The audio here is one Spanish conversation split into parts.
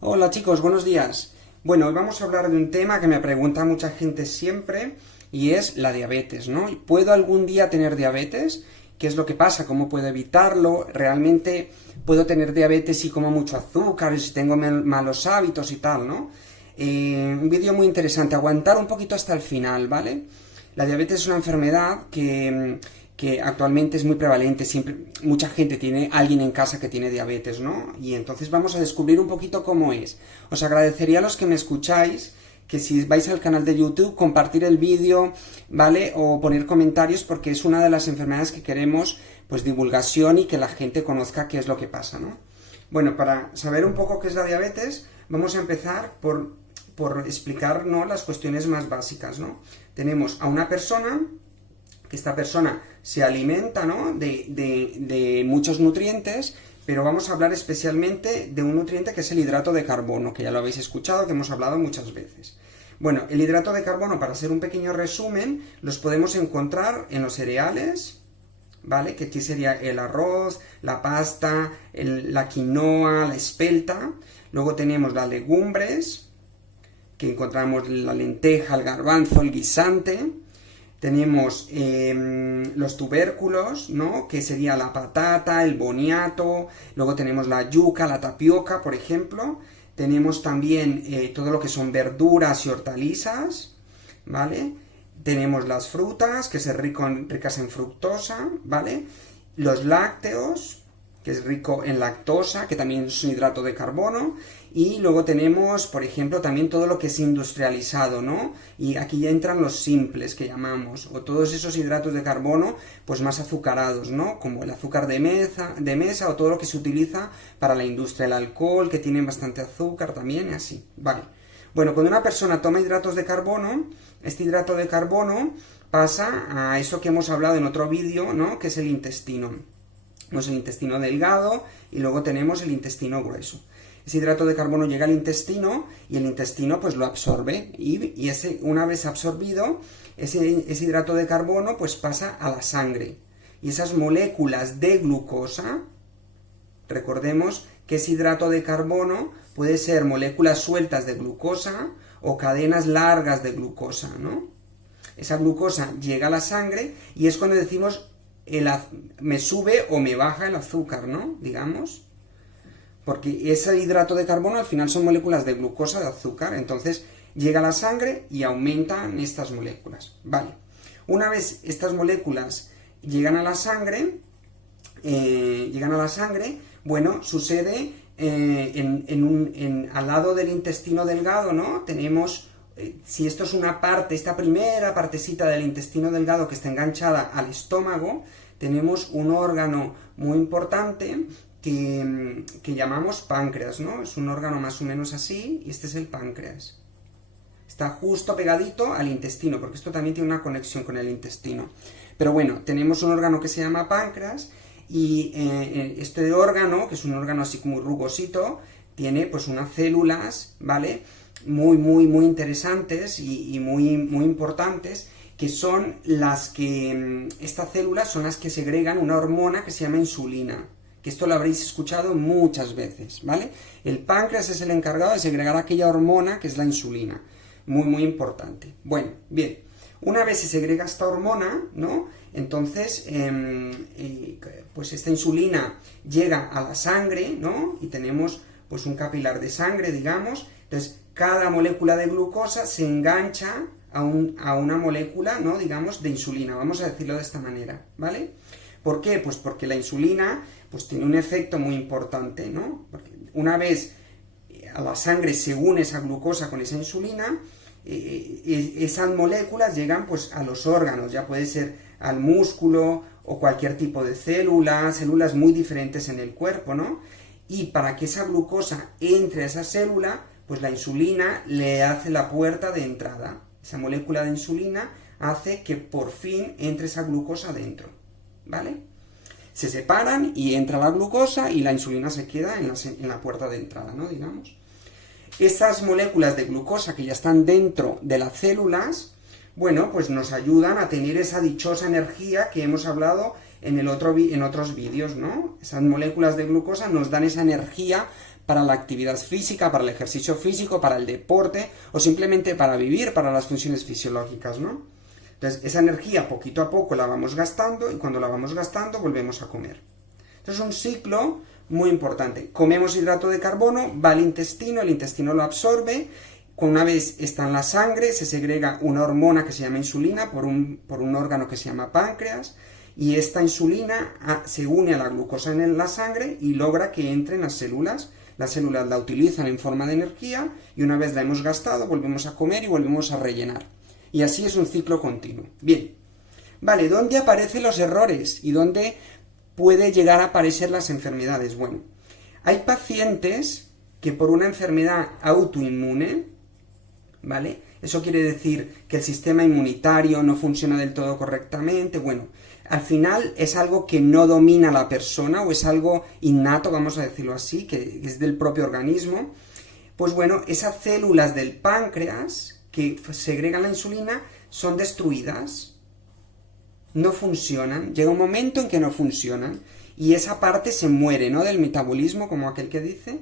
Hola chicos, buenos días. Bueno, hoy vamos a hablar de un tema que me pregunta mucha gente siempre y es la diabetes, ¿no? ¿Puedo algún día tener diabetes? ¿Qué es lo que pasa? ¿Cómo puedo evitarlo? ¿Realmente puedo tener diabetes si como mucho azúcar y si tengo malos hábitos y tal, ¿no? Un vídeo muy interesante, aguantar un poquito hasta el final, ¿vale? La diabetes es una enfermedad que actualmente es muy prevalente, siempre, mucha gente tiene alguien en casa que tiene diabetes, ¿no? Y entonces vamos a descubrir un poquito cómo es. Os agradecería a los que me escucháis que si vais al canal de YouTube, compartir el vídeo, ¿vale? O poner comentarios porque es una de las enfermedades que queremos, pues, divulgación y que la gente conozca qué es lo que pasa, ¿no? Bueno, para saber un poco qué es la diabetes, vamos a empezar por explicar, ¿no?, las cuestiones más básicas, ¿no? Tenemos a una persona, que esta persona se alimenta, ¿no?, de muchos nutrientes, pero vamos a hablar especialmente de un nutriente que es el hidrato de carbono, que ya lo habéis escuchado, que hemos hablado muchas veces. Bueno, el hidrato de carbono, para hacer un pequeño resumen, los podemos encontrar en los cereales, ¿vale? Que aquí sería el arroz, la pasta, la quinoa, la espelta. Luego tenemos las legumbres, que encontramos la lenteja, el garbanzo, el guisante. Tenemos los tubérculos, ¿no?, que sería la patata, el boniato. Luego tenemos la yuca, la tapioca, por ejemplo. Tenemos también todo lo que son verduras y hortalizas, ¿vale? Tenemos las frutas, que son ricas en fructosa, ¿vale? Los lácteos, que es rico en lactosa, que también es un hidrato de carbono. Y luego tenemos, por ejemplo, también todo lo que es industrializado, ¿no? Y aquí ya entran los simples, que llamamos, o todos esos hidratos de carbono, pues más azucarados, ¿no? Como el azúcar de mesa o todo lo que se utiliza para la industria, el alcohol, que tiene bastante azúcar también, y así, vale. Bueno, cuando una persona toma hidratos de carbono, este hidrato de carbono pasa a eso que hemos hablado en otro vídeo, ¿no?, que es el intestino. Tenemos el intestino delgado y luego tenemos el intestino grueso. Ese hidrato de carbono llega al intestino y el intestino pues lo absorbe y una vez absorbido, ese hidrato de carbono pues pasa a la sangre. Y esas moléculas de glucosa, recordemos que ese hidrato de carbono puede ser moléculas sueltas de glucosa o cadenas largas de glucosa, ¿no? Esa glucosa llega a la sangre y es cuando decimos me sube o me baja el azúcar, ¿no?, digamos. Porque ese hidrato de carbono al final son moléculas de glucosa, de azúcar, entonces llega a la sangre y aumentan estas moléculas. Vale, una vez estas moléculas llegan a la sangre, bueno, sucede al lado del intestino delgado, ¿no? Tenemos, si esto es una parte, esta primera partecita del intestino delgado que está enganchada al estómago, tenemos un órgano muy importante que llamamos páncreas, ¿no? Es un órgano más o menos así, y este es el páncreas. Está justo pegadito al intestino, porque esto también tiene una conexión con el intestino. Pero bueno, tenemos un órgano que se llama páncreas, y este órgano, que es un órgano así como rugosito, tiene pues unas células, ¿vale?, muy interesantes y muy importantes, que son las que, estas células son las que segregan una hormona que se llama insulina, que esto lo habréis escuchado muchas veces, ¿vale? El páncreas es el encargado de segregar aquella hormona que es la insulina, muy importante. Bueno, bien, una vez se segrega esta hormona, ¿no?, entonces, pues esta insulina llega a la sangre, ¿no?, y tenemos pues un capilar de sangre, digamos. Entonces, cada molécula de glucosa se engancha a una molécula, ¿no?, digamos, de insulina, vamos a decirlo de esta manera, ¿vale? ¿Por qué? Pues porque la insulina pues tiene un efecto muy importante, ¿no? Porque una vez a la sangre se une esa glucosa con esa insulina, esas moléculas llegan pues a los órganos, ya puede ser al músculo o cualquier tipo de células muy diferentes en el cuerpo, ¿no? Y para que esa glucosa entre a esa célula, pues la insulina le hace la puerta de entrada. Esa molécula de insulina hace que por fin entre esa glucosa dentro, ¿vale? Se separan y entra la glucosa y la insulina se queda en la puerta de entrada, ¿no?, digamos. Estas moléculas de glucosa que ya están dentro de las células, bueno, pues nos ayudan a tener esa dichosa energía que hemos hablado en otros vídeos, ¿no? Esas moléculas de glucosa nos dan esa energía para la actividad física, para el ejercicio físico, para el deporte o simplemente para vivir, para las funciones fisiológicas, ¿no? Entonces, esa energía poquito a poco la vamos gastando y cuando la vamos gastando volvemos a comer. Entonces, es un ciclo muy importante. Comemos hidrato de carbono, va al intestino, el intestino lo absorbe. Una vez está en la sangre, se segrega una hormona que se llama insulina por un órgano que se llama páncreas, y esta insulina se une a la glucosa en la sangre y logra que entre en las células. Las células la utilizan en forma de energía y una vez la hemos gastado volvemos a comer y volvemos a rellenar. Y así es un ciclo continuo. Bien, vale, ¿dónde aparecen los errores y dónde puede llegar a aparecer las enfermedades? Bueno, hay pacientes que por una enfermedad autoinmune, ¿vale? Eso quiere decir que el sistema inmunitario no funciona del todo correctamente. Bueno, al final es algo que no domina la persona o es algo innato, vamos a decirlo así, que es del propio organismo. Pues bueno, esas células del páncreas que segregan la insulina son destruidas, no funcionan, llega un momento en que no funcionan y esa parte se muere, ¿no? Del metabolismo, como aquel que dice.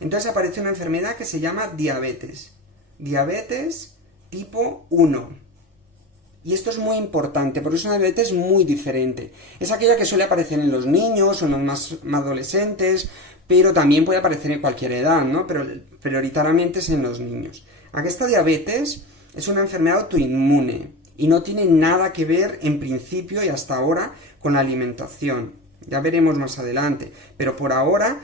Entonces aparece una enfermedad que se llama diabetes. Diabetes tipo 1. Y esto es muy importante, porque es una diabetes muy diferente. Es aquella que suele aparecer en los niños o en los más adolescentes, pero también puede aparecer en cualquier edad, ¿no? Pero prioritariamente es en los niños. Esta diabetes es una enfermedad autoinmune y no tiene nada que ver, en principio y hasta ahora, con la alimentación. Ya veremos más adelante, pero por ahora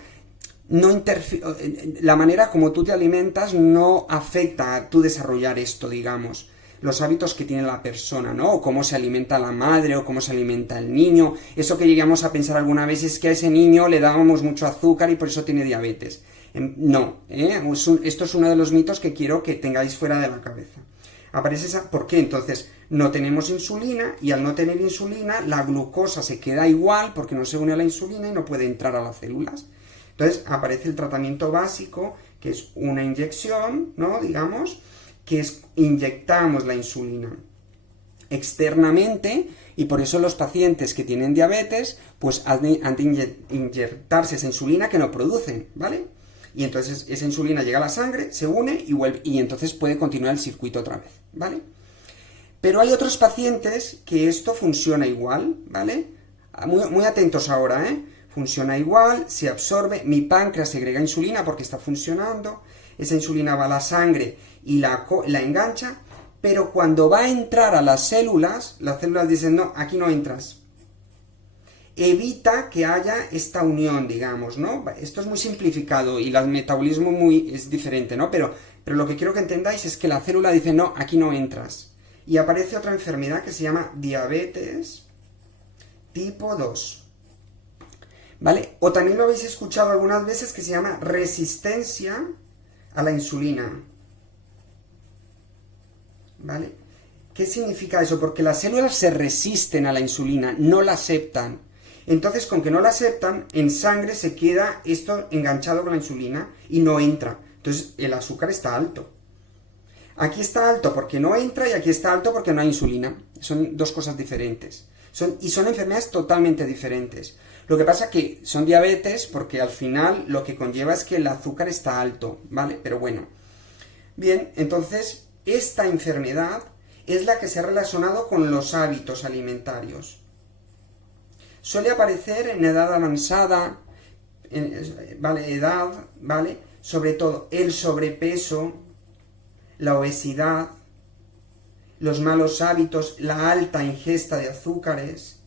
la manera como tú te alimentas no afecta a tu desarrollar esto, digamos. Los hábitos que tiene la persona, ¿no? O cómo se alimenta la madre, o cómo se alimenta el niño. Eso que llegamos a pensar alguna vez es que a ese niño le dábamos mucho azúcar y por eso tiene diabetes. No, esto es uno de los mitos que quiero que tengáis fuera de la cabeza. ¿Por qué? Entonces, no tenemos insulina, y al no tener insulina, la glucosa se queda igual porque no se une a la insulina y no puede entrar a las células. Entonces, aparece el tratamiento básico, que es una inyección, ¿no? Digamos, que inyectamos la insulina externamente, y por eso los pacientes que tienen diabetes pues han de inyectarse esa insulina que no producen, ¿vale? Y entonces esa insulina llega a la sangre, se une y vuelve, y entonces puede continuar el circuito otra vez, ¿vale? Pero hay otros pacientes que esto funciona igual, ¿vale? Muy atentos ahora, ¿eh? Funciona igual, se absorbe, mi páncreas segrega insulina porque está funcionando, esa insulina va a la sangre y la engancha, pero cuando va a entrar a las células dicen, no, aquí no entras. Evita que haya esta unión, digamos, ¿no? Esto es muy simplificado y el metabolismo es diferente, ¿no? Pero lo que quiero que entendáis es que la célula dice, no, aquí no entras. Y aparece otra enfermedad que se llama diabetes tipo 2. ¿Vale? O también lo habéis escuchado algunas veces, que se llama resistencia a la insulina. ¿Vale? ¿Qué significa eso? Porque las células se resisten a la insulina, no la aceptan. Entonces, con que no la aceptan, en sangre se queda esto enganchado con la insulina y no entra. Entonces, el azúcar está alto. Aquí está alto porque no entra y aquí está alto porque no hay insulina. Son dos cosas diferentes. Son enfermedades totalmente diferentes. Lo que pasa es que son diabetes porque al final lo que conlleva es que el azúcar está alto, ¿vale? Pero bueno. Bien, entonces, esta enfermedad es la que se ha relacionado con los hábitos alimentarios. Suele aparecer en edad avanzada, ¿vale? Sobre todo el sobrepeso, la obesidad, los malos hábitos, la alta ingesta de azúcares.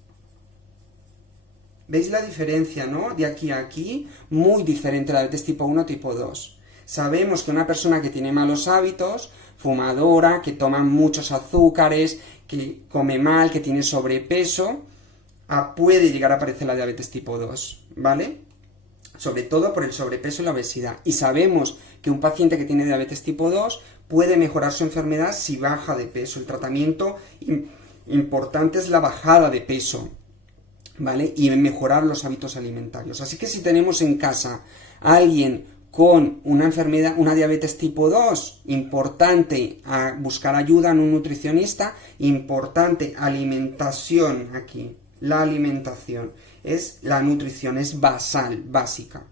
¿Veis la diferencia, no? De aquí a aquí, muy diferente la diabetes tipo 1, tipo 2. Sabemos que una persona que tiene malos hábitos, fumadora, que toma muchos azúcares, que come mal, que tiene sobrepeso, puede llegar a aparecer la diabetes tipo 2, ¿vale? Sobre todo por el sobrepeso y la obesidad. Y sabemos que un paciente que tiene diabetes tipo 2 puede mejorar su enfermedad si baja de peso. El tratamiento importante es la bajada de peso, ¿vale? Y mejorar los hábitos alimentarios. Así que si tenemos en casa a alguien con una enfermedad, una diabetes tipo 2, importante a buscar ayuda en un nutricionista, importante alimentación aquí. La alimentación la nutrición es básica.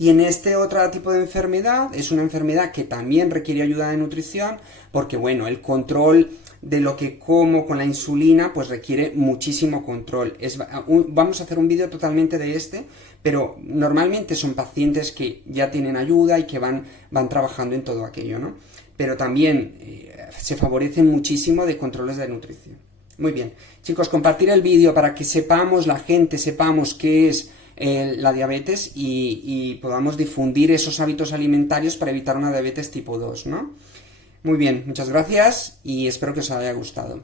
Y en este otro tipo de enfermedad, es una enfermedad que también requiere ayuda de nutrición, porque bueno, el control de lo que como con la insulina, pues requiere muchísimo control. Vamos a hacer un vídeo totalmente de pero normalmente son pacientes que ya tienen ayuda y que van trabajando en todo aquello, ¿no? Pero también se favorecen muchísimo de controles de nutrición. Muy bien, chicos, compartir el vídeo para que la gente sepamos qué es la diabetes y podamos difundir esos hábitos alimentarios para evitar una diabetes tipo 2, ¿no? Muy bien, muchas gracias y espero que os haya gustado.